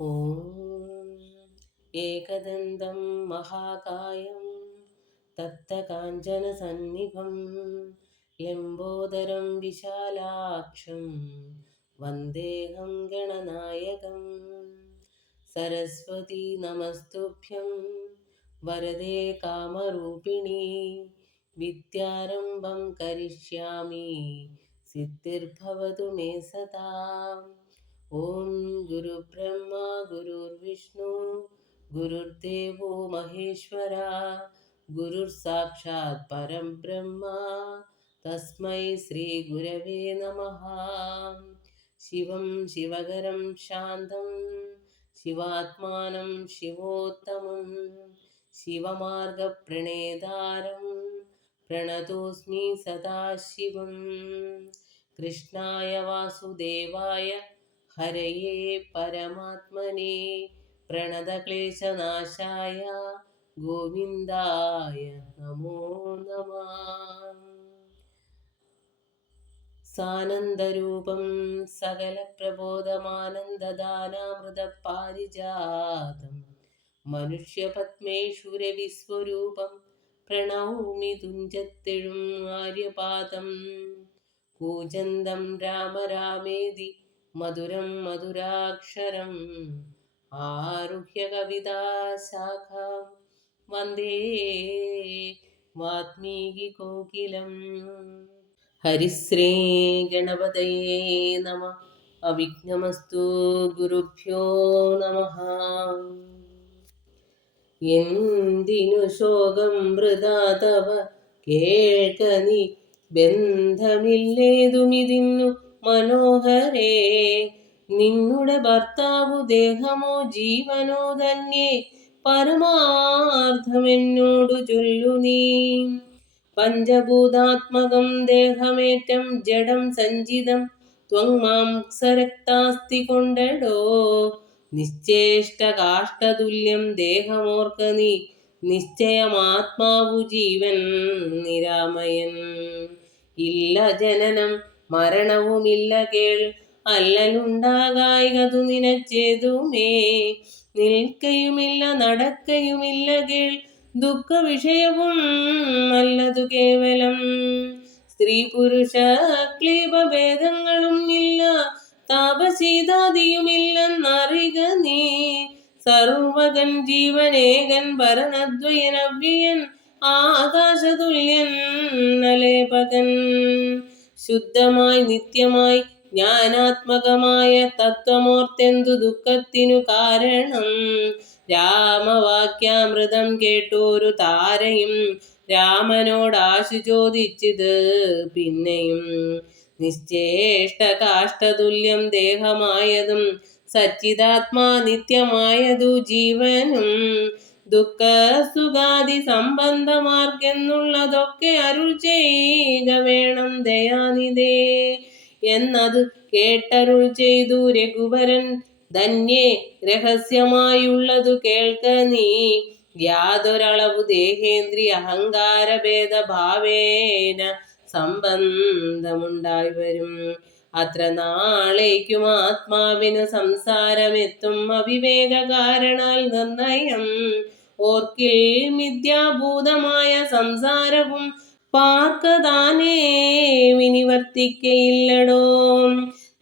ॐ एकदन्तं महाकायं तप्तकाञ्चनसन्निभं लम्बोदरं विशालाक्षं वन्देऽहं गणनायकं सरस्वती नमस्तुभ्यं वरदे कामरूपिणी विद्यारम्भं करिष्यामि सिद्धिर्भवतु मे सदा। ॐ गुरुब्रह्मा गुरुर्विष्णु गुरुर्देवो महेश्वरा गुरुर्साक्षात् परं ब्रह्म तस्मै श्रीगुरवे नमः। शिवं शिवगरं शान्तं शिवात्मानं शिवोत्तमं शिवमार्गप्रणेतारं प्रणतोऽस्मि सदाशिवं। कृष्णाय वासुदेवाय हरये परमात्मने प्रणतक्लेशनाशाय गोविन्दाय नमो नमः। सानन्दरूपं सकलप्रबोधमानन्ददानामृतपारिजातं मनुष्यपद्मेषु रविस्वरूपं प्रणौमि तुञ्जत्तेळुं आर्यपादं कूजन्दं राम रामेति मधुरं मधुराक्षरम् आरुह्य कविताशाखां वन्दे वाल्मीकिकोकिलम्। हरिश्री गणपतये नमः। अविघ्नमस्तु गुरुभ्यो नमः। എന്തിനു ശോകം വൃഥാ തവ കേൾക്ക നീ ബന്ധമില്ലേതുമിതിന്നു മനോഹരേ നിന്നുടെ ഭർത്താവു ദേഹമോ ജീവനോ തന്നെ പരമാർത്ഥമെന്നോടു ചൊല്ലു നീ പഞ്ചഭൂതാത്മകം ദേഹമേറ്റം ജഡം സഞ്ചിതം ത്വം മാംസരക്താസ്തി കൊണ്ടടോ നിശ്ചേഷ്ട കാഷ്ടതുല്യം ദേഹമോർക്ക നീ നിശ്ചയമാത്മാവു ജീവൻ നിരാമയൻ ഇല്ല ജനനം മരണവുമില്ല കേൾ അല്ലലുണ്ടാകായികതു നിനച്ചേതുമേ നിൽക്കയുമില്ല നടക്കയുമില്ല കേൾ ദുഃഖ വിഷയവും നല്ലതു കേവലം സ്ത്രീ പുരുഷ ക്ലീബഭേദങ്ങളും ഇല്ല താപശീതാദിയുമില്ലെന്നറിക നീ സർവകൻ ജീവനേകൻ ഭരനദ്വയനവ്യയൻ ആകാശതുല്യൻ അലേപകൻ ശുദ്ധമായി നിത്യമായി ജ്ഞാനാത്മകമായ തത്വമോർത്തെന്തു ദുഃഖത്തിനു കാരണം രാമവാക്യാമൃതം കേട്ടോരു താരയും രാമനോടാശു ചോദിച്ചത് പിന്നെയും നിശ്ചേഷ്ട കാഷ്ടതുല്യം ദേഹമായതും സച്ചിദാത്മാ നിത്യമായതു ജീവനും ദുഃഖ സുഖാദി സംബന്ധമാർക്കെന്നുള്ളതൊക്കെ അരുൾ ചെയ്യുക വേണം ദയാനിധേ എന്നതു കേട്ടരുൾ ചെയ്തു രഘുവരൻ ധന്യേ രഹസ്യമായുള്ളതു കേൾക്ക നീ യാതൊരളവു ദേഹേന്ദ്രിയ അഹങ്കാര ഭേദഭാവേന സംബന്ധമുണ്ടായി വരും അത്ര നാളേക്കും ആത്മാവിന് സംസാരമെത്തും അവിവേക കാരണാൽ നിർണയം ഓർക്കിൽ മിഥ്യാഭൂതമായ സംസാരവും പാർക്കതാനേ വിനിവർത്തിക്കയില്ലടോ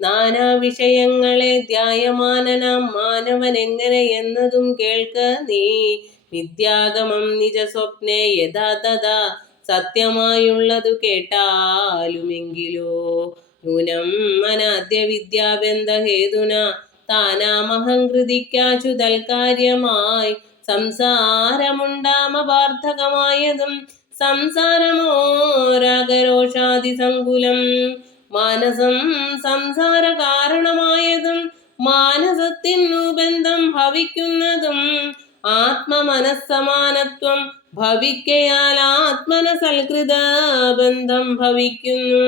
നാനാ വിഷയങ്ങളെ ധ്യായമാനനാം മാനവൻ എങ്ങനെ എന്നതും കേൾക്ക നീ മിഥ്യാഗമം നിജ സ്വപ്നെ യഥാ തഥാ സത്യമായുള്ളതു കേട്ടാലുമെങ്കിലോ നൂനം അനാദ്യ വിദ്യാബന്ധഹേതുന താനാമഹംകൃതിക്കാശു തൽക്കാര്യമായി സംസാരമുണ്ടാമപാർത്ഥകമായതും സംസാരമോ രാഗരോഷാദി സങ്കുലം മാനസം സംസാര കാരണമായതും മാനസത്തിനു ബന്ധം ഭവിക്കുന്നതും ആത്മമനസ്സമാനത്വം ഭവിക്കയാൽ ആത്മന സൽകൃത ബന്ധം ഭവിക്കുന്നു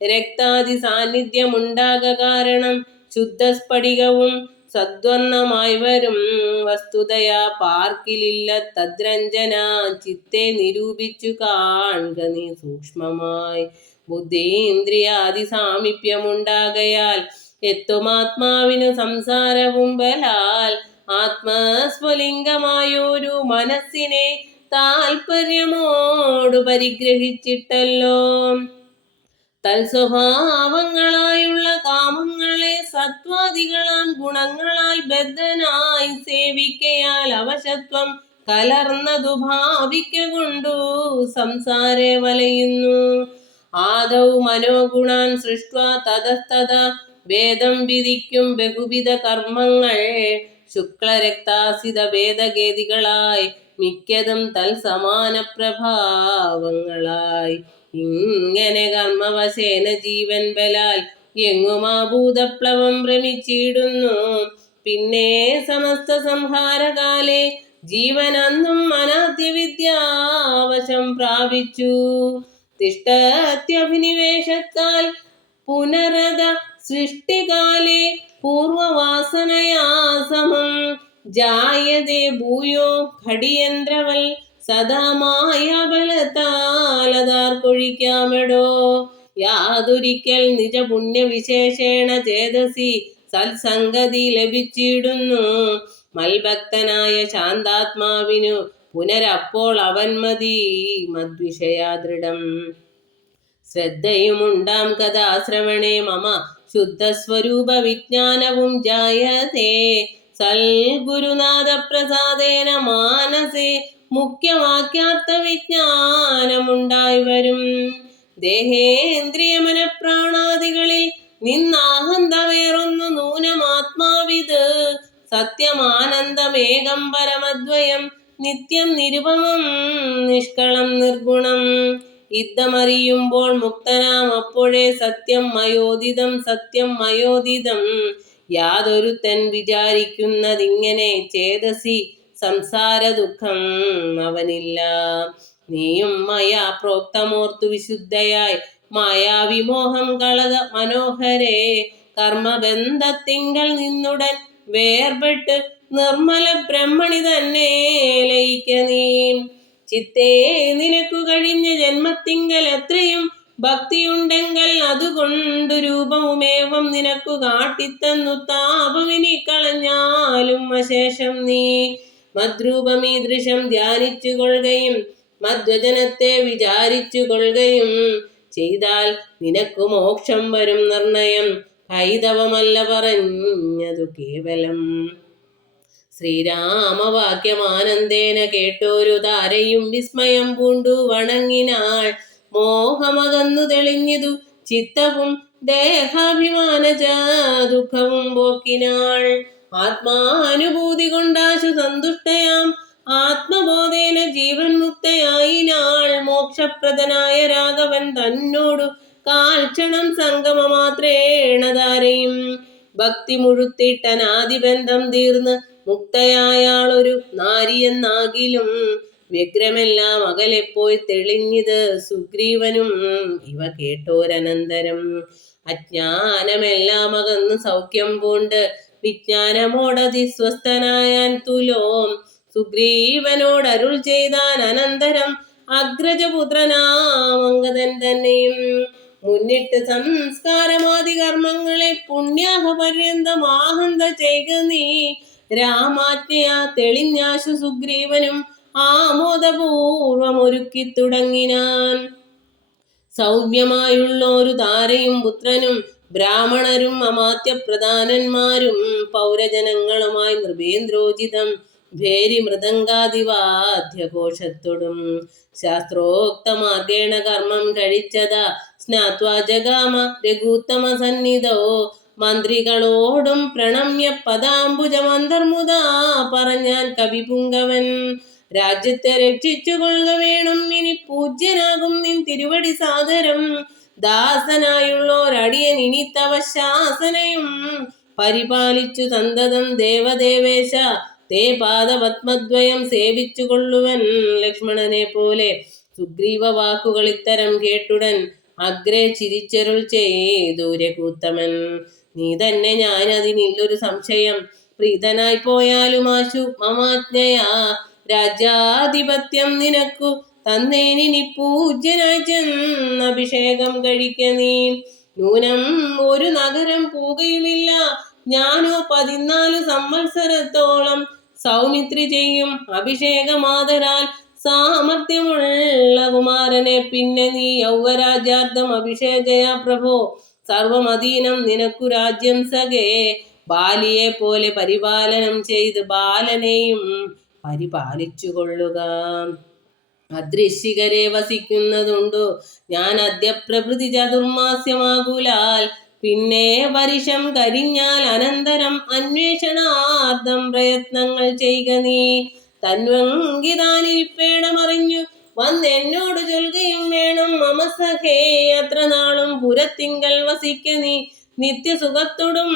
രക്താദി സാന്നിധ്യമുണ്ടാക കാരണം ശുദ്ധസ്ഫടികവും സദ്വർണമായി വരും വസ്തുതയാ പാർക്കിലില്ല തദ്രഞ്ജന ചിത്തെ നിരൂപിച്ചു കാണുക നീ സൂക്ഷ്മമായി ബുദ്ധീന്ദ്രിയാദി സാമീപ്യമുണ്ടാകയാൽ എത്തുമാത്മാവിനു സംസാരവും ബലാൽ ആത്മസ്ഫുലിംഗമായൊരു മനസ്സിനെ താൽപര്യമോടു പരിഗ്രഹിച്ചിട്ടല്ലോ തൽസ്വഭാവങ്ങളായുള്ള കാമങ്ങളെ സത്വാദികളാം ഗുണങ്ങളാൽ ബദ്ധനായി സേവിക്കയാൽ അവശത്വം കലർന്നതു ഭാവിക്കൊണ്ടു സംസാരെ വലയുന്നു. ആദൗ മനോഗുണാൻ സൃഷ്ട്വാ തതസ്തത വേദം വിധിക്കും ബഹുവിധ കർമ്മങ്ങൾ ശുക്ലരക്താസിത ഭേദഗേദികളായി മിക്കതും തൽസമാന പ്രഭാവങ്ങളായി. ഇങ്ങനെ കർമ്മവശേന ജീവൻ ബലാൽ എങ്ങുമാ ഭൂതപ്ലവം ഭ്രമിച്ചിടുന്നു. പിന്നെ സമസ്ത സംഹാരകാലേ ജീവൻ അന്നും അനാദ്യവിദ്യാവശം പ്രാപിച്ചു. തിഷ്ടത്യഭിനിവേശത്താൽ പുനരത സൃഷ്ടികാലേ പൂർവവാസനയാ സമം ജായതേ ഭൂയോ ഘടിയന്ത്രവൽ സദാ മായാബലത്താലതാർക്കൊഴിക്കാമെടോ. യാതൊരിക്കൽ നിജപുണ്യവിശേഷേണ ചേതസി സത്സംഗതി ലഭിച്ചിടുന്നു. മൽഭക്തനായ ശാന്താത്മാവിനു പുനരപ്പോൾ അവൻ മതി മദ്വിഷയാദൃഢം. ശ്രദ്ധയുമുണ്ടാം കഥാശ്രവണേ മമ ശുദ്ധസ്വരൂപ വിജ്ഞാനവും ജായതേ. സൽഗുരുനാഥപ്രസാദേന മാനസേ മുഖ്യവാക്യാർത്ഥ വിജ്ഞാനമുണ്ടായി വരും. ദേഹേന്ദ്രിയമനപ്രാണാദികളിൽ നിന്നാഹന്ത വേറൊന്നു നൂനമാത്മാവിത് സത്യമാനന്ദമേകം പരമദ്വയം നിത്യം നിരുപമം നിഷ്കളം നിർഗുണം. ഇതമറിയുമ്പോൾ മുക്തനാം അപ്പോഴേ സത്യം മയോദിതം സത്യം മയോദിതം. യാതൊരുത്തൻ വിചാരിക്കുന്നതിങ്ങനെ ചേതസി സംസാര ദുഃഖം അവനില്ല. നീയും മയാ പ്രോക്തമോർത്തു വിശുദ്ധയായി മായാവിമോഹം കളക മനോഹരേ. കർമ്മബന്ധത്തിങ്കൽ നിന്നുടൻ വേർപെട്ട് നിർമ്മല ബ്രഹ്മണി തന്നെ ലയിക്ക നീ. ചിത്തേ നിനക്കു കഴിഞ്ഞ ജന്മത്തിങ്കൽ എത്രയും ഭക്തിയുണ്ടെങ്കിൽ അതുകൊണ്ടു രൂപവുമേവം നിനക്കു കാട്ടിത്തന്നു താപമിനി കളഞ്ഞാലും അശേഷം നീ മദ്രൂപമീദൃശം ധ്യാനിച്ചു കൊള്ളുകയും മദ്വചനത്തെ വിചാരിച്ചു കൊള്ളുകയും ചെയ്താൽ നിനക്കു മോക്ഷം വരും നിർണയം. ഹൈതവമല്ല പറഞ്ഞതു കേവലം. ശ്രീരാമവാക്യമാനന്ദേന കേട്ടോരു താരയും വിസ്മയം പൂണ്ടു വണങ്ങിനാൾ. മോഹമകന്നു തെളിഞ്ഞതു ചിത്തവും ദേഹാഭിമാനജ ദുഃഖവും പോക്കിനാൾ. ആത്മാനുഭൂതി കൊണ്ടാശു സന്തുഷ്ടയാം ആത്മബോധേന ജീവൻ മുക്തയായിനാൾ. മോക്ഷപ്രദനായ രാഘവൻ തന്നോടു കാൽക്ഷണം സംഗമമാത്രേണ ധാരയും ഭക്തി മുഴുത്തിട്ടനാദിബന്ധം തീർന്ന് മുക്തയായാളൊരു നാരിയെന്നാകിലും വ്യഗ്രമെല്ലാം അകലെപ്പോയി തെളിഞ്ഞത് സുഗ്രീവനും ഇവ കേട്ടോരനന്തരം. അജ്ഞാനമെല്ലാം അകന്നു സൗഖ്യം പൂണ്ട് വിജ്ഞാനമോടതിസ്വസ്ഥനായാൻ തുലോം. സുഗ്രീവനോട് അരുൾ ചെയ്താൻ അനന്തരം അഗ്രജപുത്രനാമംഗതൻ തന്നെയും. മുന്നിട്ട് സംസ്കാരമാദി കർമ്മങ്ങളെ പുണ്യാഹ പര്യന്തമാഹന്ത ചെയ്ക നീ. രാമാജ്ഞയാ തെളിഞ്ഞാശു സുഗ്രീവനും ആമോദപൂർവം ഒരുക്കി തുടങ്ങിനാൻ. സൗമ്യമായുള്ളൊരു താരയും പുത്രനും ബ്രാഹ്മണരും അമാത്യപ്രധാനന്മാരും പൗരജനങ്ങളുമായി നൃപേന്ദ്രോചിതം ഭേരി മൃദംഗാദിവാദ്യഘോഷത്തോടും ശാസ്ത്രോക്തമാർഗേണ കർമ്മം കഴിച്ചതാ സ്നാത്വാ ജഗാമ രഘുത്തമ സന്നിധോ. മന്ത്രികളോടും പ്രണമ്യ പദാംബുജമന്തർമുദാ പറഞ്ഞാൻ കവിപുങ്കവൻ. രാജ്യത്തെ രക്ഷിച്ചു കൊള്ളുക വേണം ഇനി പൂജ്യനാകും നിൻ തിരുവടി സാദരം. ദാസനായുള്ളോരടിയൻ ഇനി തവ ശാസനയും പരിപാലിച്ചു സന്തതം ദേവദേവേശ. തേ പാദപത്മദ്വയം സേവിച്ചു കൊള്ളുവൻ ലക്ഷ്മണനെ പോലെ. സുഗ്രീവ വാക്കുകൾ ഇത്തരം കേട്ടുടൻ അഗ്രേ ചിരിച്ചരുൾ ചെയ്തു രഘുത്തമൻ. നീ തന്നെ, ഞാനതിനില്ലൊരു സംശയം. പ്രീതനായി പോയാലും ആശു മമാജ്ഞയാ രാജ്യാധിപത്യം നിനക്കു തന്നേനിനി പൂജ്യനായി ചെന്നഭിഷേകം കഴിക്ക നീ. നൂനം ഒരു നഗരം പൂകയുമില്ല. ഞാനോ 14 സംവത്സരത്തോളം സൗമിത്രി ചെയ്യും അഭിഷേകമാതരാൽ സാമർഥ്യമുള്ള കുമാരനെ പിന്നെ നീ യൗവരാജ്യാർത്ഥം അഭിഷേകയ പ്രഭോ. സർവമധീനം നിനക്കു രാജ്യം സഖേ. ബാലിയെ പോലെ പരിപാലനം ചെയ്ത് ബാലനെയും പരിപാലിച്ചു കൊള്ളുക. അദൃശ്യകരെ വസിക്കുന്നതുണ്ടു ഞാൻ അദ്യപ്രഭൃതി ചതുർമാസ്യമാകുലാൽ. പിന്നെ വർഷം കരിഞ്ഞാൽ അനന്തരം അന്വേഷണാർത്ഥം പ്രയത്നങ്ങൾ ചെയ്യുക നീ. തന്വങ്കിതാനിരിപ്പേടമറിഞ്ഞു വന്നെന്നോട് ചൊൽകയും വേണം മമ സഖേ. അത്ര നാളും പുരത്തിങ്കൽ വസിക്ക നീ നിത്യസുഖത്തോടും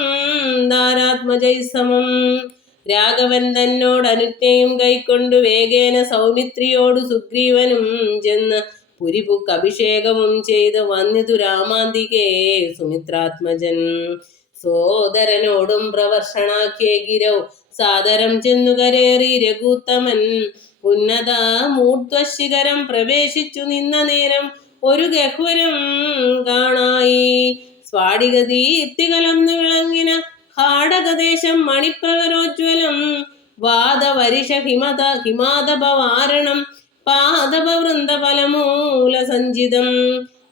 ധാരാത്മജൈസമം. രാഘവൻ തന്നോട് അനുജ്ഞയും കൈക്കൊണ്ടു വേഗേന സൗമിത്രിയോട് സുഗ്രീവനും ചെന്ന് പുരിപുക്ക് അഭിഷേകവും ചെയ്ത് വന്നിതു രാമാന്തികേ സുമിത്രാത്മജൻ. സോദരനോടും പ്രവർഷണാക്കിയ ഗിരൗ സാദരം ചെന്നു കരേറി രഘുത്തമൻ. ഉന്നത മൂർധ്വശ്ശിഖരം പ്രവേശിച്ചു നിന്ന നേരം ഒരു ഗഹ്വരം കാണായി. സ്ഫാടികദീപ്തി കലർന്നു വിളങ്ങിന ഹാടകദേശം മണിപ്രവരോജ്വലം. വാദവരിഷ ഹിമാദഭവാരണം പാദപവൃന്ദ ഫലമൂല സഞ്ചിതം.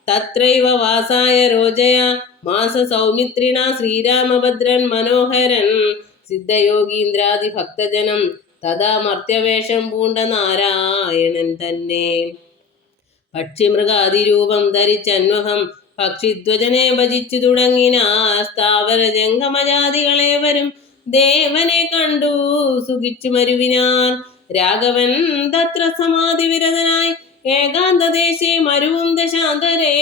തത്രൈവ വാസായ രോജയ മാസ സൗമിത്രിണ ശ്രീരാമഭദ്രൻ മനോഹരൻ. സിദ്ധയോഗീന്ദ്രാദി ഭക്തജനം തഥാ മർത്യവേഷം പൂണ്ട നാരായണൻ തന്നെ. പക്ഷിമൃഗാതിരൂപം ധരിച്ചന്വഹം പക്ഷിധ്വജനെ ഭജിച്ചു തുടങ്ങിന സ്ഥാവര ജംഗമജാതികളേവരും ദേവനെ കണ്ടു സുഖിച്ചു മരുവിനാർ. രാഘവൻ തത്ര സമാധി വിരതനായി ഏകാന്തദേശേ മരുവും ദശാന്തരേ.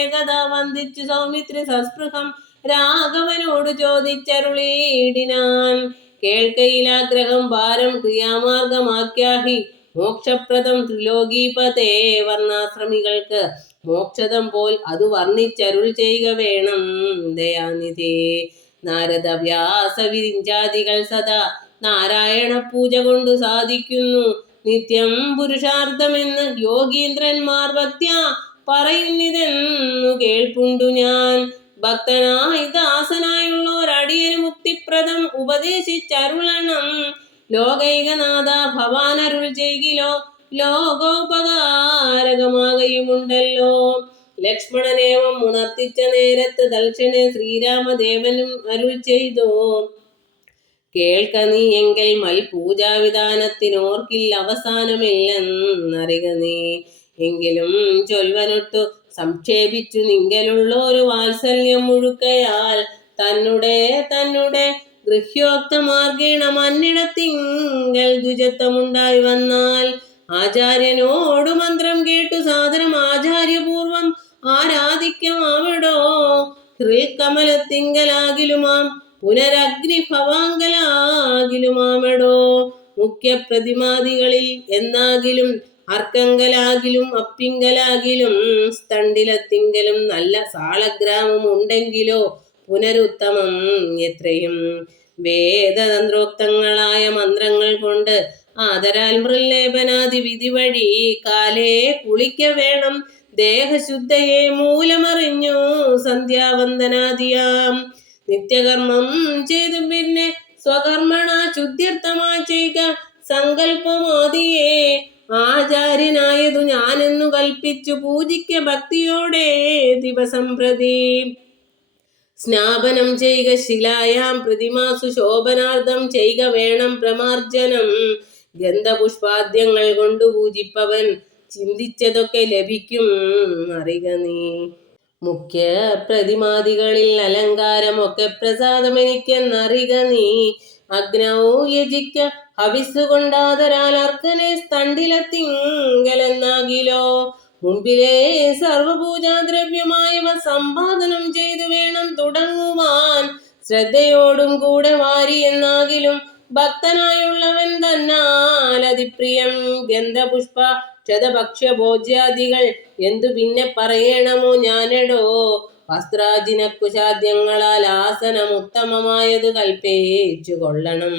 ഏകദാ വന്ദിച്ചു സൗമിത്രി സസ്പൃഹം രാഘവനോട് ചോദിച്ചരുളീടിനാൻ. കേൾക്കയിലാഗ്രഹം ഭാരം ക്രിയാമാർഗമാക്യാഹി മോക്ഷപ്രദം ത്രിലോകീപതേ. വർണ്ണാശ്രമികൾക്ക് മോക്ഷദം പോൽ അത് വർണ്ണിച്ചരുൾ ചെയ്യുക വേണം ദയാനിധേ. നാരദ വ്യാസ വിരിഞ്ചാദികൾ സദാ നാരായണ പൂജ കൊണ്ടു സാധിക്കുന്നു നിത്യം പുരുഷാർത്ഥമെന്ന് യോഗീന്ദ്രന്മാർ ഭക്ത്യാ പറയുന്നിതെന്നു കേൾപ്പുണ്ടു ഞാൻ. ഭക്തനായി ദാസനായുള്ളോരടിയന് മുക്തിപ്രദം ഉപദേശിച്ചരുളണം. ലോകൈകനാഥ ഭവാനരുൾ ചെയ്കിലോ ലോകോപകാരകമാകയുമുണ്ടല്ലോ. ലക്ഷ്മണനേവം ഉണർത്തിച്ച നേരത്ത് ദർശനെ ശ്രീരാമദേവനും അരുൾ ചെയ്തോ. കേൾക്ക നീ എങ്കിൽ മൽപൂജാവിധാനത്തിനോർക്കിൽ അവസാനമില്ലെന്നറിക നീ. എങ്കിലും ചൊൽവനൊട്ടു സംക്ഷേപിച്ചു നിങ്കലുള്ളൊരു വാത്സല്യം മുഴുക്കയാൽ തന്നെ ഗൃഹ്യോക്തമാർഗീണ മന്നിടത്തിങ്കൽ ദ്വിജത്വമുണ്ടായി വന്നാൽ. ആചാര്യനോടു മന്ത്രം കേട്ടു സാദരം ആചാര്യപൂർവം ആരാധിക്കമാവിടോ. ഹൃൽക്കമലത്തിങ്കലാകിലുമാം പുനരഗ്നിഭവാങ്കലാകിലുമാമെടോ. മുഖ്യ പ്രതിമാദികളിൽ എന്നാകിലും അർക്കങ്കലാകിലും അപ്പിങ്കലാകിലും സ്തണ്ടിലത്തിങ്കലും നല്ല സാളഗ്രാമം ഉണ്ടെങ്കിലോ പുനരുത്തമം എത്രയും. വേദതന്ത്രോക്തങ്ങളായ മന്ത്രങ്ങൾ കൊണ്ട് ആദരാൽ മൃല്ലേപനാദി വിധി വഴി കാലേ കുളിക്ക വേണം. ദേഹശുദ്ധയെ മൂലമറിഞ്ഞു സന്ധ്യാവന്ദനാദിയാം നിത്യകർമ്മം ചെയ്തു പിന്നെ സ്വകർമ്മണ ശുദ്ധ്യർത്ഥമായി ചെയ്യുക സങ്കല്പമാദിയെ. ആചാര്യനായതു ഞാനെന്നു കൽപ്പിച്ചു പൂജിക്ക ഭക്തിയോടെ ദിവസം പ്രതി. സ്നാപനം ചെയ്യുക ശിലായാം പ്രതിമാസു ശോഭനാർത്ഥം ചെയ്യുക വേണം പ്രമാർജനം. ഗന്ധപുഷ്പാദ്യങ്ങൾ കൊണ്ടു പൂജിപ്പവൻ ചിന്തിച്ചതൊക്കെ ലഭിക്കും അറിക നീ. മുഖ്യ പ്രതിമാദികളിൽ അലങ്കാരമൊക്കെ പ്രസാദമെനിക്കെന്നറിക നീ. അഗ്നൗ യജിക്ക ഹവിസ്സുകൊണ്ടാദരാൽ അർക്കനെ സ്തണ്ടിലത്തിങ്കലെന്നാകിലോ. മുമ്പിലെ സർവപൂജാദ്രവ്യമായവ സമ്പാദനം ചെയ്തു വേണം തുടങ്ങുവാൻ. ശ്രദ്ധയോടും കൂടെ വാരി എന്നാകിലും ഭക്തനായുള്ളവൻ തന്നാൽ അതിപ്രിയം. ഗന്ധപുഷ്പ ക്ഷതഭക്ഷ്യ ഭോജ്യാദികൾ എന്തു പിന്നെ പറയണമോ ഞാനെടോ. വസ്ത്രാജിനക്കുശാദ്യങ്ങളാൽ ആസനമുത്തമമായതു കൽപ്പിച്ചു കൊള്ളണം.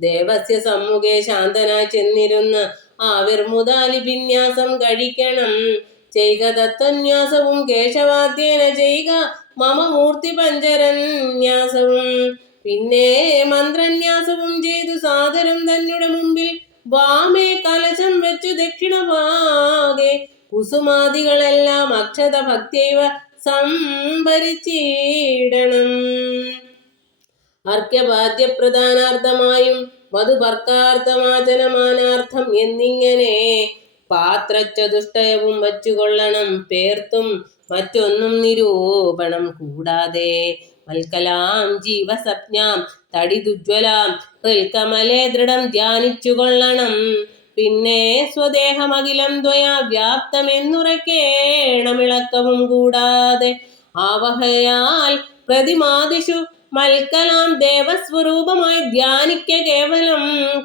ദേവസ്യ സമ്മുഖേ ശാന്തനായി ചെന്നിരുന്ന് ആവിർമുദാലി വിന്യാസം കഴിക്കണം. ചെയ്ക തത്വന്യാസവും കേശവാദ്യേന ചെയ്ക മമ മൂർത്തി പഞ്ചരന്യാസവും. പിന്നെ മന്ത്രന്യാസവും ചെയ്തു സാദരം തന്നെ മുമ്പിൽ വാമേ കലശം വെച്ചു ദക്ഷിണഭാഗെ കുസുമാദികളെല്ലാം അക്ഷത ഭക്ത്യൈവ സംഭരിച്ചിടണം. അർഘ്യപാദ്യപ്രദാനാർത്ഥമായും വധുഭർക്കാർത്ഥമാചനമാനാർത്ഥം എന്നിങ്ങനെ പാത്രചതുഷ്ടയവും വച്ചുകൊള്ളണം. പേർത്തും മറ്റൊന്നും നിരൂപണം കൂടാതെ വൽക്കലാം ജീവസപ്ഞാം തടിദുജ്വലാം ഹൃൽക്കമലേ ദൃഢം ധ്യാനിച്ചു കൊള്ളണം. പിന്നെ സ്വദേഹമഖിലം ദ്വയാ വ്യാപ്തമെന്നുറക്കേണമിളക്കവും കൂടാതെ ആവഹയാൽ പ്രതിമാദിഷു മൽക്കലാം ദേവസ്വരൂപമായി ധ്യാനിക്ക കേവലം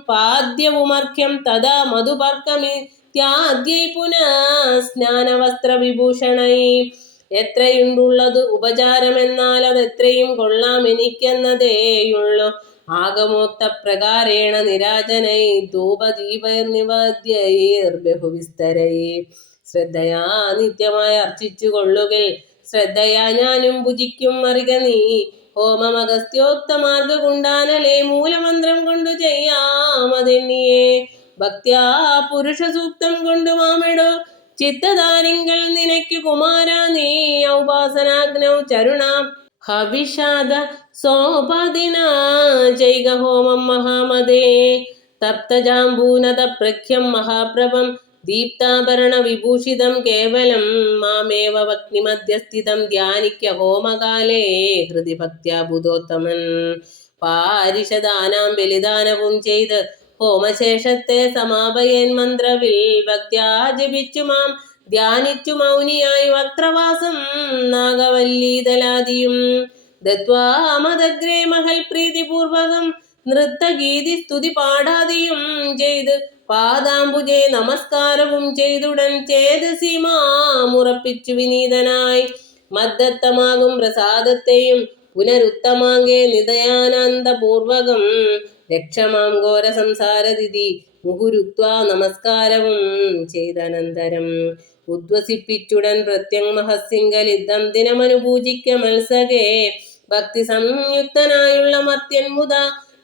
പാദ്യവുമർഘ്യം തഥാ മധുപർക്കമിത്യാദ്യൈ പുനഃ സ്നാനവസ്ത്രവിഭൂഷണൈ. എത്രയുണ്ടുള്ളത് ഉപചാരമെന്നാൽ അതെത്രയും കൊള്ളാം എനിക്കെന്നതേയുള്ളു. ആഗമോക്ത പ്രകാരേണ നിരാജനൈ ധൂപദീപൈർനിവേദ്യൈർബഹുവിസ്തരൈ ശ്രദ്ധയാ നിത്യമായി അർച്ചിച്ചു കൊള്ളുകിൽ ശ്രദ്ധയാ ഞാനും ഭുജിക്കും അറിക നീ. ഹോമമഗസ്ത്യോക്തമാർഗകുണ്ടാനലേ മൂലമന്ത്രം കൊണ്ടു ചെയ്യാമതെന്നിയെ ഭക്ത്യാ പുരുഷ സൂക്തം കൊണ്ടു മാമെടോ ചിത്തധാരിങ്കൽ നിനയ്ക്കു കുമാര നീ ഔപാസനാഗ്നൗ ചരുണാം ഹവിഷാദ സോപാദിന ചെയ്ക ഹോമം മഹാമതേ. തപ്തജാംബൂനത പ്രഖ്യം മഹാപ്രഭം ദീപ്താഭരണ വിഭൂഷിതം കേവലം മാമേവ വഗ്നിമധ്യസ്ഥിതം ധ്യാനിക്ക ഹോമകാലേ ഹൃദി ഭക്ത്യാ ബുധോത്തമൻ. പാരിഷദാനാം ബലിദാനവും ചെയ്ത് ഹോമശേഷത്തെ സമാപയൻ മന്ത്രവിൽ ഭക്ത്യാ ജപിച്ചു മാം ധ്യാനിച്ചു മൗനിയായി വക്രവാസം നാഗവല്ലീതലാദിയും ദത്വാ മദഗ്രേ മഹൽ പ്രീതിപൂർവകം നൃത്തഗീതി സ്തുതി പാടാദിയും ചെയ്ത് പാദാംബുജേ നമസ്കാരവും ചെയ്തുടൻ ചേതസി മാമുറപ്പിച്ചു വിനീതനായി മദ്ദത്തമാകും പ്രസാദത്തെയും പുനരുത്തമാങ്കേ നിദയാനന്ദപൂർവകം രക്ഷമാം ഘോര സംസാരതിഥി മുഹുരുക്വാ നമസ്കാരവും ചെയ്തനന്തരം ഉദ്വസിപ്പിച്ചുടൻ പ്രത്യങ്മഹസിംഗലിദ്ധം ദിനമനുപൂജിക്ക മത്സകേ. ഭക്തി സംയുക്തനായുള്ള മർത്യൻ മുത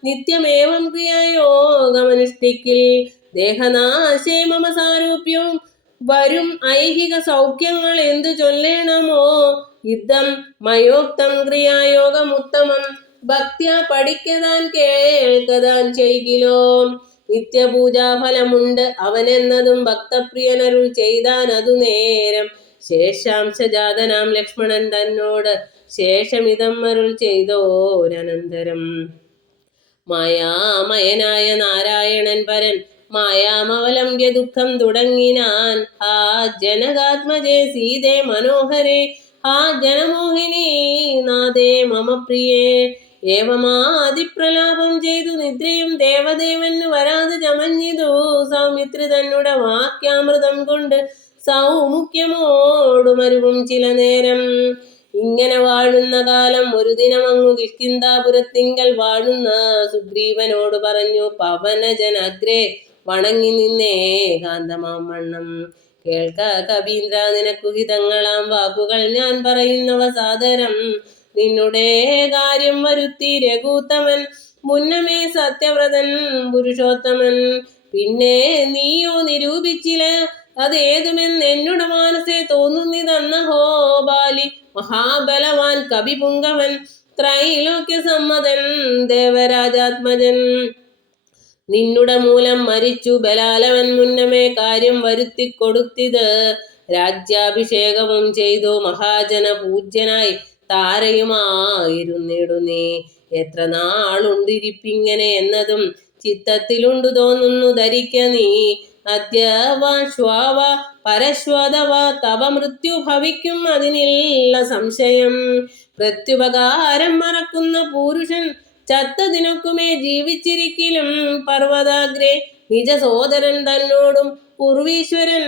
നിത്യമേവം ക്രിയായോഗമനുഷ്ഠിക്കിൽ ദേഹനാശേ മമ സാരൂപ്യവും വരും ഐഹിക സൗഖ്യങ്ങൾ എന്തു ചൊല്ലേണമോ. യുദ്ധം മയോക്തം ക്രിയായോഗമുത്തമം ഭക്ത്യ പഠിക്കതാൻ കേൾക്കതാൻ ചെയ്കിലോ. നിത്യപൂജാഫലമുണ്ട് അവനെന്നതും ഭക്തപ്രിയനരുൾ ചെയ്താൻ അതു നേരം. ശേഷാംശജാതനാം ലക്ഷ്മണൻ തന്നോട് ശേഷമിതം അരുൾ ചെയ്തോരനന്തരം. മായാമയനായ നാരായണൻ പരൻ മായാമവലംബ്യ ദുഃഖം തുടങ്ങിനാൻ. ഹാ ജനകാത്മജേ സീതേ മനോഹരേ ഹാ ജനമോഹിനി നാദേ മമ പ്രിയേ. ഏവമാതിപ്രലാപം ചെയ്തു നിദ്രയും ദേവദേവന് വരാതെ ചമഞ്ഞിതു സൗമിത്രി തന്നുടെ വാക്യാമൃതം കൊണ്ട് സൗമുഖ്യമോടുമരുവും ചില നേരം. ഇങ്ങനെ വാഴുന്ന കാലം ഒരു ദിനമങ്ങു കിഷ്കിന്ധാപുരത്തിങ്കൽ വാഴുന്ന സുഗ്രീവനോട് പറഞ്ഞു പവനജനഗ്രേ വണങ്ങി നിന്നേ കാന്തമാം വണ്ണം. കേൾക്ക കവീന്ദ്ര നിനക്കു ഹിതങ്ങളാം വാക്കുകൾ ഞാൻ പറയുന്നവ സാദരം. നിന്നുടെ കാര്യം വരുത്തി രഘൂത്തമൻ മുന്നമേ സത്യവ്രതൻ പുരുഷോത്തമൻ. പിന്നെ നീയോ നിരൂപിച്ചില്ല അതേതുമെന്നെന്നുടെ മാനസേ തോന്നുന്നിതന്നഹോ ബാലി മഹാബലവാൻ കവിപുങ്കവൻ ത്രൈലോക്യ സമ്മതൻ ദേവരാജാത്മജൻ. നിന്നുടെ മൂലം മരിച്ചു ബലാലവൻ മുന്നമേ കാര്യം വരുത്തിക്കൊടുത്തിത്. രാജ്യാഭിഷേകവും ചെയ്തു മഹാജന പൂജ്യനായി താരയുമായിരുന്നിടു നീ. എത്ര നാളുണ്ടിരിപ്പിങ്ങനെ എന്നതും ചിത്തത്തിലുണ്ടു തോന്നുന്നു ധരിക്ക നീ. അദ്യവ ശ്വാവ പരശ്വതവ തവ മൃത്യു ഭവിക്കും അതിനില്ല സംശയം. പ്രത്യുപകാരം മറക്കുന്ന പുരുഷൻ ചത്തതിനൊക്കുമേ ജീവിച്ചിരിക്കലും പർവ്വതാഗ്രേ നിജ സോദരൻ തന്നോടും പൂർവീശ്വരൻ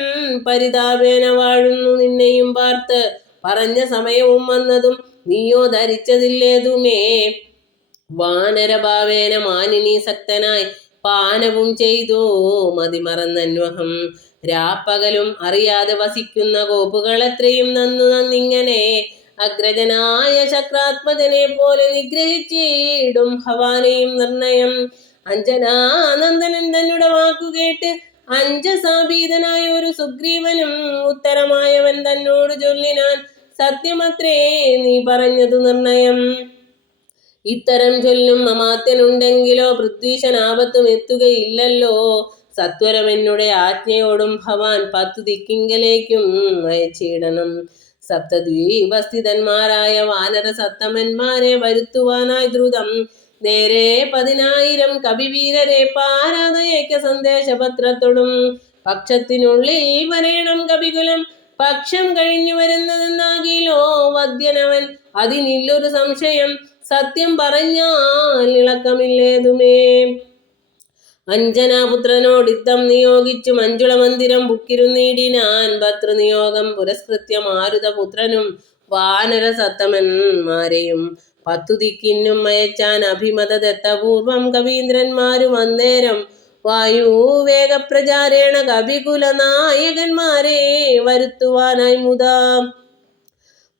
പരിതാപേന വാഴുന്നു നിന്നെയും പാർത്ത്. പറഞ്ഞ സമയവും വന്നതും നീയോ ധരിച്ചതില്ലേതുമേ. വാനരഭാവേന മാനിനി സക്തനായി പാനവും ചെയ്തു മതിമറന്നന്വഹം. രാപ്പകലും അറിയാതെ വസിക്കുന്ന കോപ്പുകൾ എത്രയും നന്നിങ്ങനെ അഗ്രജനായ ശക്രാത്മജനെ പോലെ നിഗ്രഹിച്ചിടും ഭവാനെയും നിർണയം. അഞ്ജനാനന്ദനൻ തന്നെ വാക്കുകേട്ട് അഞ്ജസാഭീതനായ ഒരു സുഗ്രീവനും ഉത്തരമായവൻ തന്നോട് ചൊല്ലിനാൻ, സത്യമത്രേ നീ പറഞ്ഞതു നിർണയം. ഇത്തരം ചൊല്ലും അമാത്യനുണ്ടെങ്കിലോ പൃഥ്വീശനാപത്തും എത്തുകയില്ലല്ലോ. സത്വരം എന്നുടെ ആജ്ഞയോടും ഭവാൻ 10 ദിക്കിങ്കലേക്കും അയച്ചിടണം. സപ്തദ്വീപസ്ഥിതന്മാരായ വാനര സത്തമന്മാരെ വരുത്തുവാനായി ദ്രുതം നേരെ 10,000 കവിവീരരെ പാരാതയേക്ക സന്ദേശപത്രത്തോടും പക്ഷത്തിനുള്ളിൽ വരേണം കവികുലം. പക്ഷം കഴിഞ്ഞു വരുന്നതെന്നാകിലോ വദ്യനവൻ, അതിനില്ലൊരു സംശയം. സത്യം പറഞ്ഞാൽ ഇളക്കമില്ലേതുമേ. അഞ്ജനാപുത്രനോടിത്തം നിയോഗിച്ചു മഞ്ജുള മന്ദിരം ബുക്കിരുന്നിടിനാൻ. ഭർതൃനിയോഗം പുരസ്കൃത്യ മാരുതപുത്രനും വാനര സത്തമന്മാരെയും 10 ദിക്കിനും അയച്ചാൻ. അഭിമതദത്തപൂർവം കവീന്ദ്രന്മാരും അന്നേരം വായുവേഗപ്രചാരേണ കവികുല നായകന്മാരെ വരുത്തുവാനായി മുതാ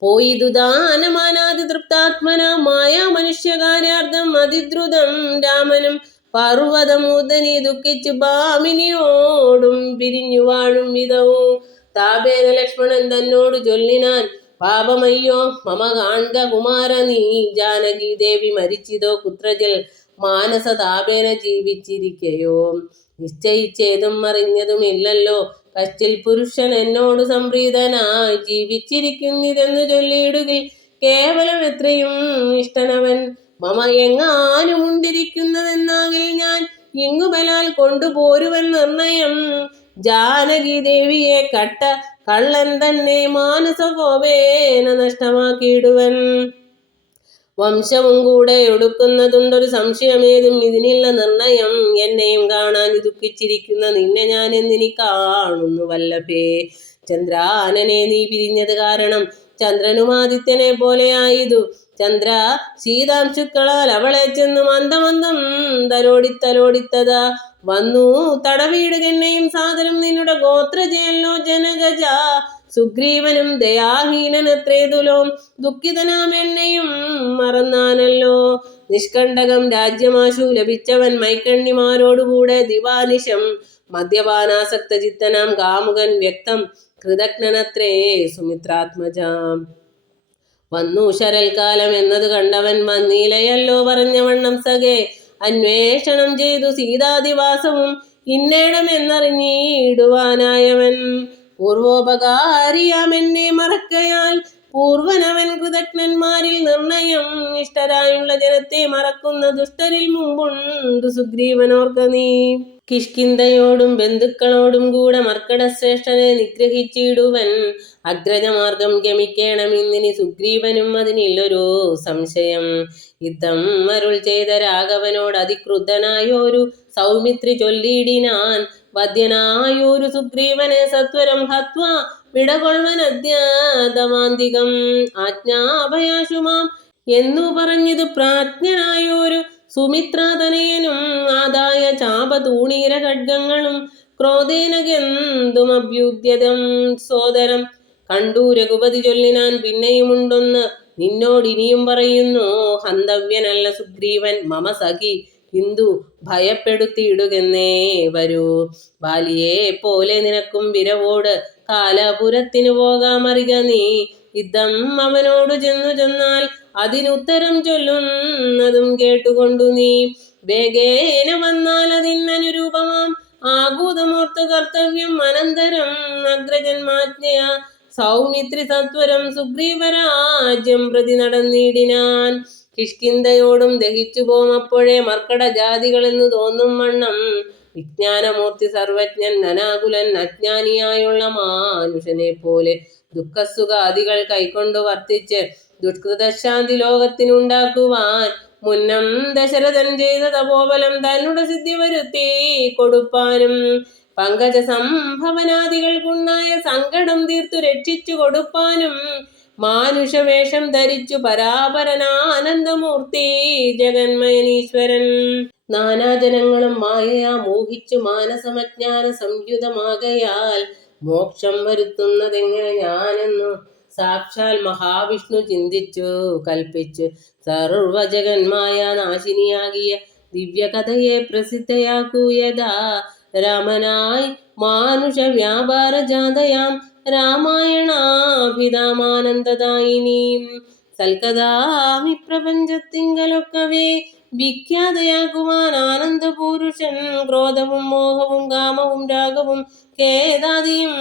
പോയിതു ദാനമാനാതി തൃപ്താത്മന മായാ മനുഷ്യകാര്യാർത്ഥം അതിദ്രുതം. രാമനും പർവ്വതമൂർധനി ദുഃഖിച്ചു ഭാമിനിയോടും പിരിഞ്ഞു വാഴും വിധവും താപേന ലക്ഷ്മണൻ തന്നോട് ചൊല്ലിനാൻ, പാപമയ്യോ മമ കാൺക കുമാര നീ. ജാനകി ദേവി മരിച്ചിതോ കുത്രജൽ മാനസതാപേന ജീവിച്ചിരിക്കയോ. നിശ്ചയിച്ചേതും അറിഞ്ഞതുമില്ലല്ലോ കശ്ചിൽ പുരുഷൻ എന്നോട് സംപ്രീതനായി ജീവിച്ചിരിക്കുന്നിതെന്നു ചൊല്ലിയിടുകിൽ കേവലം എത്രയും ഇഷ്ടനവൻ. മമ എങ്ങാനുമുണ്ടിരിക്കുന്നതെന്നാകിൽ ഞാൻ ഇങ്ങുബലാൽ കൊണ്ടുപോരുവൻ നിർണയം. ജാനകി ദേവിയെ കട്ട കള്ളൻ തന്നെ മാനസകോപേന നഷ്ടമാക്കിയിടുവൻ. വംശവും കൂടെ ഒടുക്കുന്നതുണ്ടൊരു സംശയമേതും ഇതിനില്ല നിർണയം. എന്നെയും കാണാൻ ദുഃഖിച്ചിരിക്കുന്ന നിന്നെ ഞാൻ എന്നിനി കാണുന്നു വല്ലഭേ. ചന്ദ്രാനനെ നീ പിരിഞ്ഞത് കാരണം ചന്ദ്രനുമാദിത്യനെ പോലെയായിതു. ചന്ദ്ര ശീതാംശുക്കളാൽ അവളെ ചെന്നു മന്ദമന്ദം തലോടിത്തതാ വന്നു തടവിടുകെന്നെയും സാദരം നിന്നുടെ ഗോത്രജയല്ലോ ജനകജ. സുഗ്രീവനും ദയാഹീനനത്രേതുലോം ദുഃഖിതനാം എന്നെയും മറന്നാനല്ലോ. നിഷ്കണ്ടകം രാജ്യമാശു ലഭിച്ചവൻ മൈക്കണ്ണിമാരോടുകൂടെ ദിവാനിശം മദ്യപാനാസക്ത ചിത്തനാം കാമുകൻ വ്യക്തം കൃതജ്ഞനത്രേ സുമിത്രാത്മജാം. വന്നു ശരൽക്കാലം എന്നത് കണ്ടവൻ വന്നീലയല്ലോ പറഞ്ഞവണ്ണം സഖേ. അന്വേഷണം ചെയ്തു സീതാദിവാസവും ഇന്നേടമെന്നറിഞ്ഞിടുവാനായവൻ. പൂർവോപകാരിയാമെന്നെ മറക്കയാൽ പൂർവനവൻ കൃതജ്ഞന്മാരിൽ നിർണയം. ഇഷ്ടരായുള്ള ജനത്തെ മറക്കുന്ന ദുഷ്ടരിൽ മുമ്പുണ്ടു സുഗ്രീവനോർക്ക നീ. കിഷ്കിന്ധയോടും ബന്ധുക്കളോടും കൂടെ മർക്കടശ്രേഷ്ഠനെ നിഗ്രഹിച്ചിടുവൻ. അഗ്രജമാർഗം ഗമിക്കേണമെന്നിനി സുഗ്രീവനും അതിനില്ലൊരു സംശയം. യുദ്ധം അരുൾ ചെയ്ത രാഘവനോട് അതിക്രുദ്ധനായോരു സൗമിത്രി ചൊല്ലിയിടിനാൻ, വധ്യനായോരു സുഗ്രീവനെ സത്വരം ഹത്വാ വിടകൊള്വനദ്യാതമാന്തികം. ആജ്ഞാഭയാശുമാം എന്നു പറഞ്ഞിതു പ്രാജ്ഞനായോരു സുമിത്രാതനയനും ആദായ ചാപതൂണീര ഖഡ്ഗങ്ങളും ക്രോധേന ഗന്ധുമഭ്യുദ്യതം സോദരം. കണ്ടു രഘുപതി ചൊല്ലിനാൻ, പിന്നെയുമുണ്ടൊന്ന് നിന്നോടിനിയും പറയുന്നു. ഹന്തവ്യനല്ല സുഗ്രീവൻ മമ സഖി, ഹിന്ദു ഭയപ്പെടുത്തിയിടുകെന്നേ വരൂ. ബാലിയെ പോലെ നിനക്കും വിരവോട് കാലപുരത്തിനു പോകാമറിക നീ. യുദ്ധം അവനോടു ചെന്നാൽ അതിനുത്തരം ചൊല്ലുന്നതും കേട്ടുകൊണ്ടു നീ. വേഗേന വന്നാൽ അതിനനുരൂപമാം ആകൂതമോർത്തു കർത്തവ്യം അനന്തരം. അഗ്രജന്മാജ്ഞയ സൗമിത്രി സത്വരം സുഗ്രീവരാജ്യം പ്രതി നടന്നിടിനാൻ. കിഷ്കിന്ധയോടും ദഹിച്ചു പോമപ്പോഴേ മർക്കട ജാതികളെന്നു തോന്നും വണ്ണം വിജ്ഞാനമൂർത്തി സർവജ്ഞൻ അനാകുലൻ അജ്ഞാനിയായുള്ള മാനുഷനെ പോലെ ദുഃഖസുഖാദികൾ കൈക്കൊണ്ടു വർത്തിച്ച് ദുഷ്കൃതശാന്തി ലോകത്തിനുണ്ടാക്കുവാൻ മുന്നം ദശരഥൻ ചെയ്ത തപോബലം തന്നുടെ സിദ്ധി വരുത്തി കൊടുപ്പാനും പങ്കജ സംഭവനാദികൾക്കുണ്ടായ സങ്കടം തീർത്തു രക്ഷിച്ചു കൊടുപ്പാനും മാനുഷവേഷം ധരിച്ചു പരാപരനാനന്ദമൂർത്തി ജഗന്മയനീശ്വരൻ നാനാജനങ്ങളും മായയാ മോഹിച്ചു മാനസമജ്ഞാന സംയുതമാകയാൽ മോക്ഷം വരുത്തുന്നതെങ്ങനെ ഞാനെന്നു സാക്ഷാൽ മഹാവിഷ്ണു ചിന്തിച്ചു കൽപ്പിച്ചു. സർവജഗന്മായ നാശിനിയാകിയ ദിവ്യകഥയെ പ്രസിദ്ധയാക്കൂ യഥാ രാമനായി മാനുഷ വ്യാപാര ജാതയാം രാമായണാഭിതാമാനന്ദദായിനീം സൽക്കഥാമി പ്രപഞ്ചത്തിങ്കലൊക്കവേ വിഖ്യാതയാക്കുവാൻ ആനന്ദപൂരുഷൻ ക്രോധവും മോഹവും കാമവും രാഗവും ഖേദാദിയും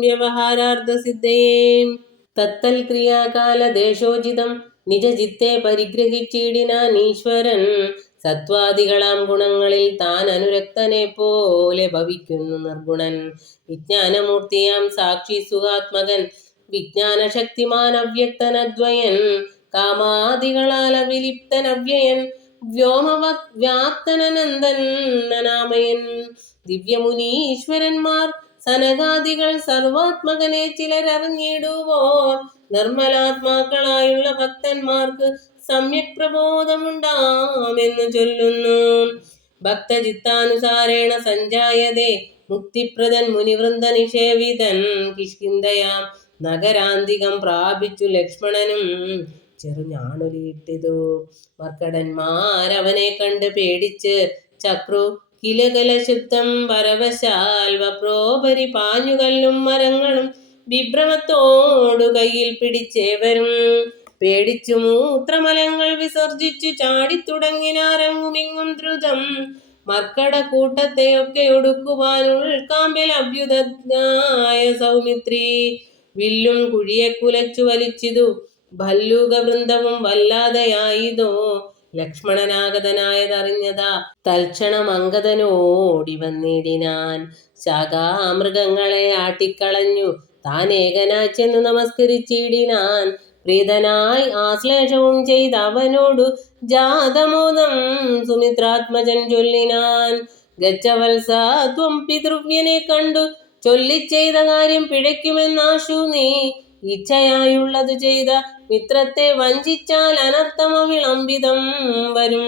വ്യവഹാരാർത്ഥ സിദ്ധയേ തത്തൽ ക്രിയാകാല ദേശോചിതം നിജചിത്തെ പരിഗ്രഹിച്ചിടിനാൻ ഈശ്വരൻ. സത്വാദികളാം ഗുണങ്ങളിൽ താൻ അനുരക്തനെ പോലെ ഭവിക്കുന്നു നിർഗുണൻ. വിജ്ഞാനമൂർത്തിയാം സാക്ഷി സുഖാത്മകൻ വിജ്ഞാനശക്തിമാൻ അവ്യക്തനദ്വയൻ. കാമാദികളാൽ അവിലിപ്തൻ അവ്യയൻ വ്യോമവത് വ്യാപ്തനനന്ദൻ അനാമയൻ. ദിവ്യമുനീശ്വരന്മാർ സനകാദികൾ സർവാത്മകനെ ചിലരറിഞ്ഞിടുവോർ. നിർമ്മലാത്മാക്കളായുള്ള ഭക്തന്മാർക്ക് സമ്യക് പ്രബോധമുണ്ടാമെന്ന് ചൊല്ലുന്നു. ഭക്തചിത്താനുസാരേണ സഞ്ജായതേ മുക്തിപ്രദൻ മുനിവൃന്ദ നിഷേവിതൻ. കിഷ്കിന്ധയാം നഗരാന്തികം പ്രാപിച്ചു ലക്ഷ്മണനും ചെറുഞാണൊലിയിട്ടിതു. മർക്കടന്മാരവനെ കണ്ട് പേടിച്ച് ചക്രു കിലകലശുദ്ധം പരവശാൽ വപ്രോപരി പാഞ്ഞുകല്ലും മരങ്ങളും വിഭ്രമത്തോടു കയ്യിൽ പിടിച്ചേവരും. പേടിച്ചു മൂത്രമലങ്ങൾ വിസർജിച്ചു ചാടിത്തുടങ്ങിനാരങ്ങുമിങ്ങും ദ്രുതം. മർക്കട കൂട്ടത്തെയൊക്കെ ഒടുക്കുവാൻ ഉൾക്കാമ്പിൽ അഭ്യുതജ്ഞായ സൗമിത്രി വില്ലും കുഴിയെ കുലച്ചു വലിച്ചിതു. ഭല്ലൂകവൃന്ദവും വല്ലാതെയായിതോ ലക്ഷ്മണനാഗതനായതറിഞ്ഞതാ തൽക്ഷണം അങ്കദനോടി വന്നിടിനാൻ. ശാഖാമൃഗങ്ങളെ ആട്ടിക്കളഞ്ഞു താൻ ഏകനായി ചെന്നു നമസ്കരിച്ചിടിനാൻ. പ്രീതനായി ആശ്ലേഷവും ചെയ്ത് അവനോടു ജാതമോദം സുമിത്രാത്മജൻ ചൊല്ലിനാൻ. ഗച്ഛവത്സ ത്വം പിതൃവ്യനെ കണ്ടു ചൊല്ലിച്ചെയ്ത കാര്യം പിഴയ്ക്കുമെന്നാശു നീ. ഇച്ഛയായുള്ളതു ചെയ്ത മിത്രത്തെ വഞ്ചിച്ചാൽ അനർത്ഥമവിളംബിതം വരും.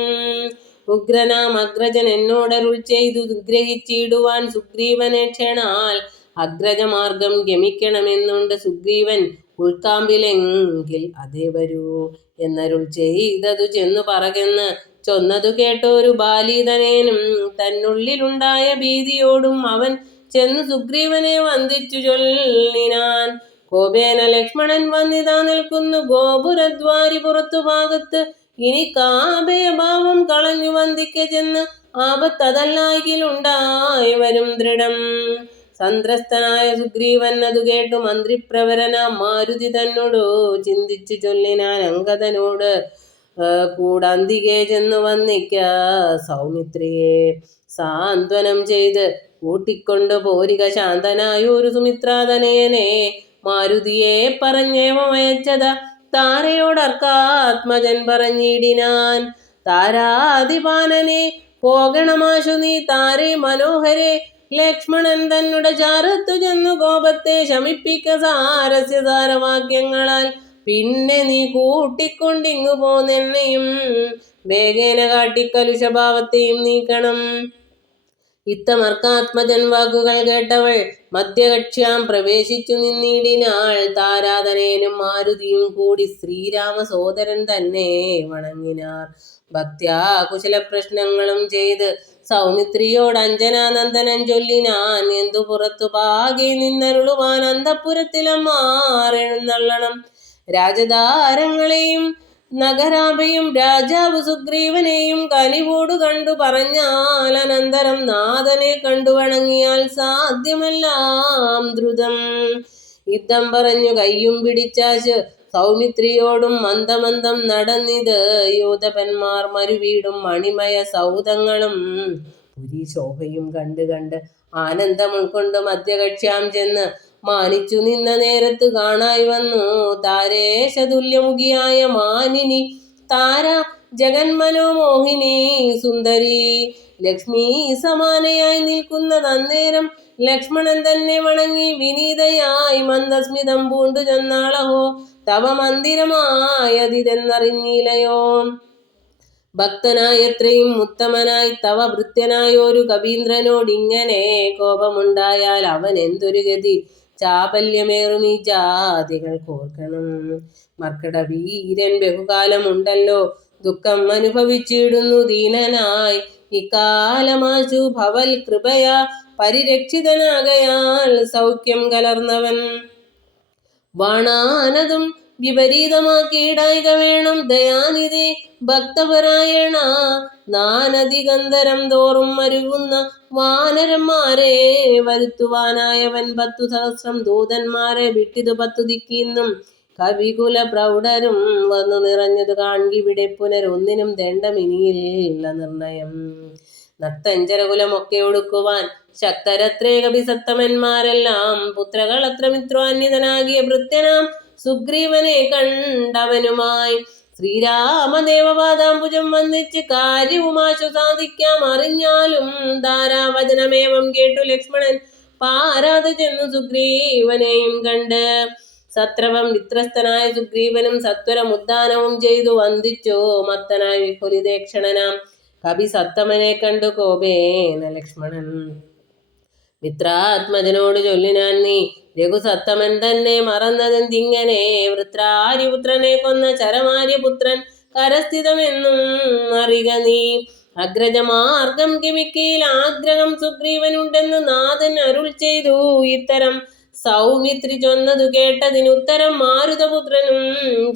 ഉഗ്രനാം അഗ്രജൻ എന്നോടരുൾ ചെയ്തു നിഗ്രഹിച്ചിടുവാൻ സുഗ്രീവനെ ക്ഷണാൽ. അഗ്രജമാർഗം ഗമിക്കണമെന്നുണ്ട് സുഗ്രീവൻ ഉൾക്കാമ്പിലെങ്കിൽ അതേ വരൂ എന്നരുൾ ചെയ്തതു ചെന്നു പറകെന്ന് ചൊന്നതു കേട്ടൊരു ബാലിതനേനും തന്നുള്ളിലുണ്ടായ ഭീതിയോടും അവൻ ചെന്നു സുഗ്രീവനെ വന്ദിച്ചു ചൊല്ലിനാൻ. കോപേന ലക്ഷ്മണൻ വന്നിതാ നിൽക്കുന്നു ഗോപുരദ്വാരി പുറത്തു ഭാഗത്ത്. ഇനി കാഭയഭാവം കളഞ്ഞു വന്ദിക്ക ചെന്ന് ആപത്തതല്ലായിലുണ്ടായി വരും ദൃഢം. സന്ത്രസ്തനായ സുഗ്രീവൻ അതു കേട്ടു മന്ത്രിപ്രവരനാം മാരുതി തന്നോടു ചിന്തിച്ചു ചൊല്ലിനാൻ അങ്കദനോട് കൂടന്തികെ ചെന്നു വന്ദിക്ക സൗമിത്രിയെ. സാന്ത്വനം ചെയ്ത് കൂട്ടിക്കൊണ്ടു പോരിക ശാന്തനായൊരു സുമിത്രാതനയനെ. മാരുതിയെ പറഞ്ഞേവമയച്ചത താരയോടർക്കാത്മജൻ പറഞ്ഞിടിനാൻ. താരാധിപാനനെ പോകണമാശു നീ താരേ മനോഹരെ. ലക്ഷ്മണൻ തന്നുടെ ചാരത്തു ചെന്നു കോപത്തെ ശമിപ്പിക്ക സാരസ്യ സാരവാക്യങ്ങളാൽ. പിന്നെ നീ കൂട്ടിക്കൊണ്ടിങ്ങു പോന്നെന്നെയും വേഗേന കാട്ടിക്കലുഷഭാവത്തെയും നീക്കണം. ഇത്തമർക്കാത്മജൻ വാക്കുകൾ കേട്ടവൾ മധ്യകക്ഷ്യാം പ്രവേശിച്ചു നിന്നിടിനാൾ. താരാതനേനും മാരുതിയും കൂടി ശ്രീരാമ സോദരൻ തന്നെ വണങ്ങിനാർ. ഭക്ത്യാ കുശലപ്രശ്നങ്ങളും ചെയ്ത് സൗമിത്രിയോട് അഞ്ജനാനന്ദനൻ ചൊല്ലിനാൻ. എന്തു പുറത്തു പാകെ നിന്നരുളുവാൻ അന്തഃപുരത്തിലമ്മാറെഴുന്നള്ളണം. രാജധാരങ്ങളെയും നഗരാഭയും രാജാവ് സുഗ്രീവനെയും കനിവോടു കണ്ടു പറഞ്ഞാൽ അനന്തരം നാഥനെ കണ്ടു വണങ്ങിയാൽ സാധ്യമെല്ലാം ദ്രുതം. യുദ്ധം പറഞ്ഞു കയ്യും പിടിച്ചാശ് സൗമിത്രിയോടും മന്ദമന്ദം നടന്നിത് യോധപന്മാർ. മരുവീടും മണിമയ സൗധങ്ങളും പുരി ശോഭയും കണ്ട് കണ്ട് ആനന്ദം ഉൾക്കൊണ്ട് മധ്യകക്ഷ്യാം ചെന്ന് മാനിച്ചു നിന്ന നേരത്ത് കാണായി വന്നു താരേശതുല്യമുഖിയായ മാനിനി. താര ജഗന്മനോമോഹിനി സുന്ദരി ലക്ഷ്മി സമാനയായി നിൽക്കുന്നതന്നേരം ലക്ഷ്മണൻ തന്നെ വണങ്ങി വിനീതയായി മന്ദസ്മിതം പൂണ്ടു ചെന്നാളഹോ തവ മന്ദിരമായതിതെന്നറിഞ്ഞില്ലയോ. ഭക്തനായി എത്രയും ഉത്തമനായി തവ ഭൃത്യനായൊരു കവീന്ദ്രനോടിങ്ങനെ കോപമുണ്ടായാൽ അവൻ എന്തൊരു ഗതി? ചാപല്യമേറും ഈ ജാതികൾ കോർക്കണം. മർക്കട വീരൻ ബഹുകാലമുണ്ടല്ലോ ദുഃഖം അനുഭവിച്ചിടുന്നു ദീനനായി. ഇക്കാലമാശു ഭവൽ കൃപയാ പരിരക്ഷിതനാകയാൽ സൗഖ്യം കലർന്നവൻ. വാണാനതും വിപരീതമാക്കിയിടായിക വേണം ദയാനിധി ഭക്തപരായണ. നാനധികന്ധരം തോറും മരുവുന്ന വാനരന്മാരെ വരുത്തുവാനായവൻ 10 സഹസ്രം ദൂതന്മാരെ വിട്ടിതു 10 ദിക്കിന്നും. കവികുല പ്രൗഢരും വന്നു നിറഞ്ഞതു കാൺകിവിടെ പുനരൊന്നിനും ദണ്ഡമിനിയില്ല നിർണയം. നക്തഞ്ചരകുലമൊക്കെ ഒടുക്കുവാൻ ശക്തരത്രേ കപിസത്തമന്മാരെല്ലാം. പുത്രകളത്ര മിത്രാന്വിതനാകിയ ഭൃത്യനാം സുഗ്രീവനെ കണ്ടവനുമായി ശ്രീരാമദേവപാദാംബുജം വന്ദിച്ച് കാര്യവുമാശു സാധിക്കാം അറിഞ്ഞാലും. ധാരാവചനമേവം കേട്ടു ലക്ഷ്മണൻ പാരാതെ ചെന്നു സുഗ്രീവനെയും കണ്ട്. സത്രവം വിത്രസ്തനായ സുഗ്രീവനും സത്വരമുദ്ധാനവും ചെയ്തു വന്ദിച്ചു. മത്തനായ വിഹുലിതേക്ഷണനാം കപിസത്തമനെ കണ്ടു കോപേന ലക്ഷ്മണൻ. മിത്രാത്മജനോട് ചൊല്ലിനാൻ, നീ രഘുസത്തമൻ തന്നെ മറന്നതെന്തിങ്ങനെ? വൃത്രാരിപുത്രനെ കൊന്ന ചരമാര്യപുത്രൻ കരസ്ഥിതമെന്നും അറിക നീ. അഗ്രജമാർഗം ഗമിക്കയിൽ ആഗ്രഹം സുഗ്രീവനുണ്ടെന്ന് നാഥൻ അരുൾ ചെയ്തു. ഇത്തരം സൗമിത്രി ചൊന്നതു കേട്ടതിനുത്തരം മാരുതപുത്രനും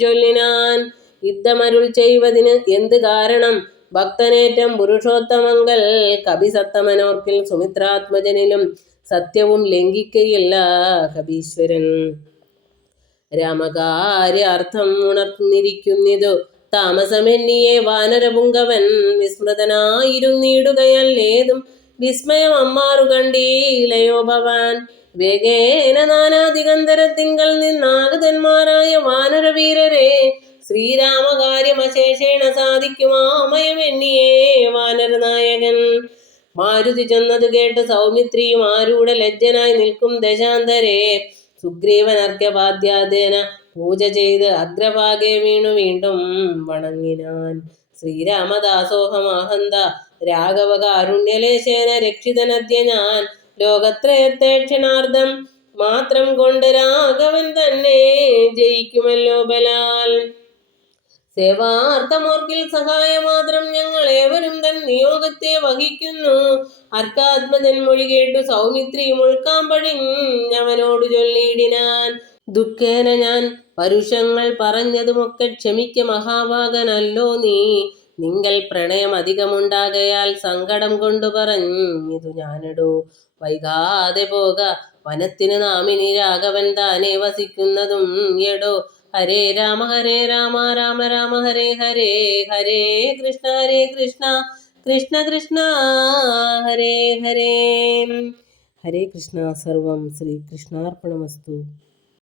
ചൊല്ലിനാൻ. യുദ്ധമരുൾ ചെയ്വതിന് എന്ത് കാരണം? ഭക്തനേറ്റം പുരുഷോത്തമങ്കൽ കപിസത്തമനോർക്കിൽ സുമിത്രാത്മജനിലും സത്യവും ലംഘിക്കയില്ല കപീശ്വരൻ. രാമകാര്യാർത്ഥം ഉണർന്നിരിക്കുന്നിതു താമസമെന്നിയെ വാനരപുങ്കവൻ. വിസ്മൃതനായിരുന്നിടുകയല്ലേതും വിസ്മയം അമ്മാറു കണ്ടീലയോ ഭവാൻ. വേഗേന നാനാദിഗന്ധരത്തിങ്കൽ നിന്നാഗതന്മാരായ വാനരവീരരെ ശ്രീരാമകാര്യമശേഷേണ സാധിക്കുമാമയമെന്നിയേ വാനരനായകൻ. മാരുതി ചെന്നത് കേട്ട് സൗമിത്രിയും ആരൂഢ ലജ്ജനായി നിൽക്കും ദശാന്തരെ സുഗ്രീവൻ അർഘ്യപാദ്യാദേന പൂജ ചെയ്ത് അഗ്രഭാഗെ വീണു വീണ്ടും വണങ്ങിനാൻ. ശ്രീരാമദാസോഹമാഹന്ത രാഘവ കാരുണ്യലേശേന രക്ഷിതനദ്യ ഞാൻ. ലോകത്രയത്തെ ക്ഷണാർദ്ധം മാത്രം കൊണ്ട് രാഘവൻ തന്നെ ജയിക്കുമല്ലോ ബലാൽ. സേവാർത്ഥമോർക്കിൽ സഹായമാത്രം ഞങ്ങൾ ഏവരും തൻ നിയോഗത്തെ വഹിക്കുന്നു. അർക്കാത്മജൻ മൊഴി കേട്ടു സൗമിത്രിയും ഉൾക്കാമ്പഴിഞ്ഞവനോട് ചൊല്ലിയിടിനാൻ. ദുഃഖേന ഞാൻ പരുഷങ്ങൾ പറഞ്ഞതുമൊക്കെ ക്ഷമിക്ക മഹാഭാഗനല്ലോ നീ. നിങ്കൽ പ്രണയം അധികമുണ്ടാകയാൽ സങ്കടം കൊണ്ടു പറഞ്ഞിതു ഞാനിടൂ. വൈകാതെ പോക വനത്തിന് നാമിനി രാഘവൻ താനെ വസിക്കുന്നതും എടോ. ഹരേ രാമ രാമ രാമ ഹരേ ഹരേ. ഹരേ കൃഷ്ണ കൃഷ്ണ കൃഷ്ണ ഹരേ ഹരേ. ഹരേ കൃഷ്ണ. സർവം ശ്രീകൃഷ്ണാർപ്പണമസ്തു.